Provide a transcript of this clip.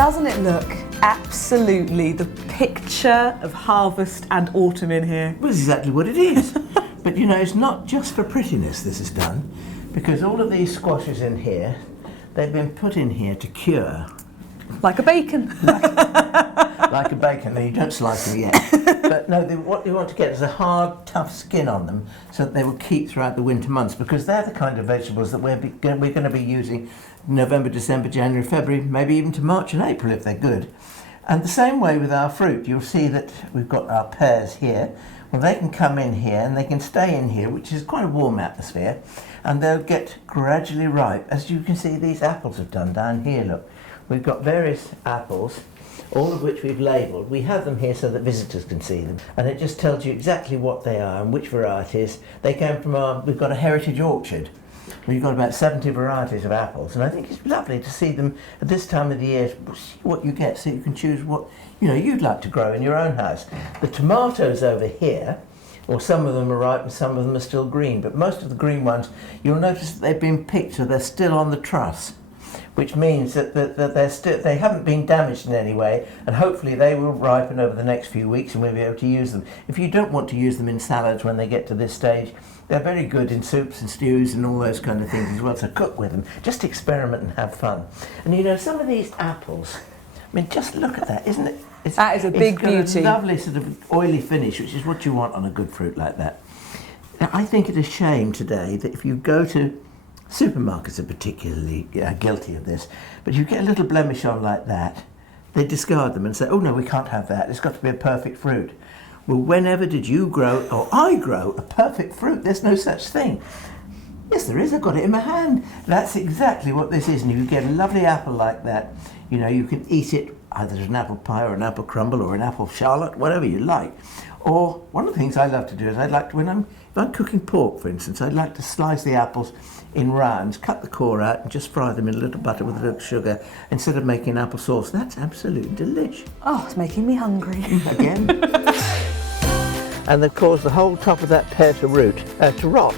Doesn't it look absolutely the picture of harvest and autumn in here? Well, that's exactly what it is. But you know, it's not just for prettiness this is done, because all of these squashes in here, they've been put in here to cure. Like a bacon. Like a bacon, no, you don't slice them yet. But no, what you want to get is a hard, tough skin on them so that they will keep throughout the winter months, because they're the kind of vegetables that we're going to be using November, December, January, February, maybe even to March and April if they're good. And the same way with our fruit, you'll see that we've got our pears here. Well, they can come in here and they can stay in here, which is quite a warm atmosphere, and they'll get gradually ripe. As you can see, these apples have done down here, look. We've got various apples, all of which we've labelled. We have them here so that visitors can see them. And it just tells you exactly what they are and which varieties. They came from we've got a heritage orchard. We've got about 70 varieties of apples, and I think it's lovely to see them at this time of the year, see what you get, so you can choose what you'd like to grow in your own house. The tomatoes over here, or some of them are ripe and some of them are still green, but most of the green ones, you'll notice that they've been picked so they're still on the truss, which means that they haven't been damaged in any way, and hopefully they will ripen over the next few weeks and we'll be able to use them. If you don't want to use them in salads when they get to this stage, they're very good in soups and stews and all those kind of things as well, so cook with them. Just experiment and have fun. And you know, some of these apples, I mean, just look at that, isn't it? That is a big beauty. It's got a lovely sort of oily finish, which is what you want on a good fruit like that. Now, I think it is a shame today that if you go to supermarkets are particularly guilty of this, but you get a little blemish on like that, they discard them and say, oh no, we can't have that, it's got to be a perfect fruit. Well, whenever did you grow, or I grow, a perfect fruit? There's no such thing. Yes, there is, I've got it in my hand. That's exactly what this is, and you get a lovely apple like that, you know, you can eat it either as an apple pie or an apple crumble or an apple charlotte, whatever you like. Or one of the things I love to do is if I'm cooking pork, for instance, I'd like to slice the apples in rounds, cut the core out and just fry them in a little butter with a little sugar instead of making apple sauce. That's absolutely delish. Oh, it's making me hungry. Again. And they've caused the whole top of that pear to rot.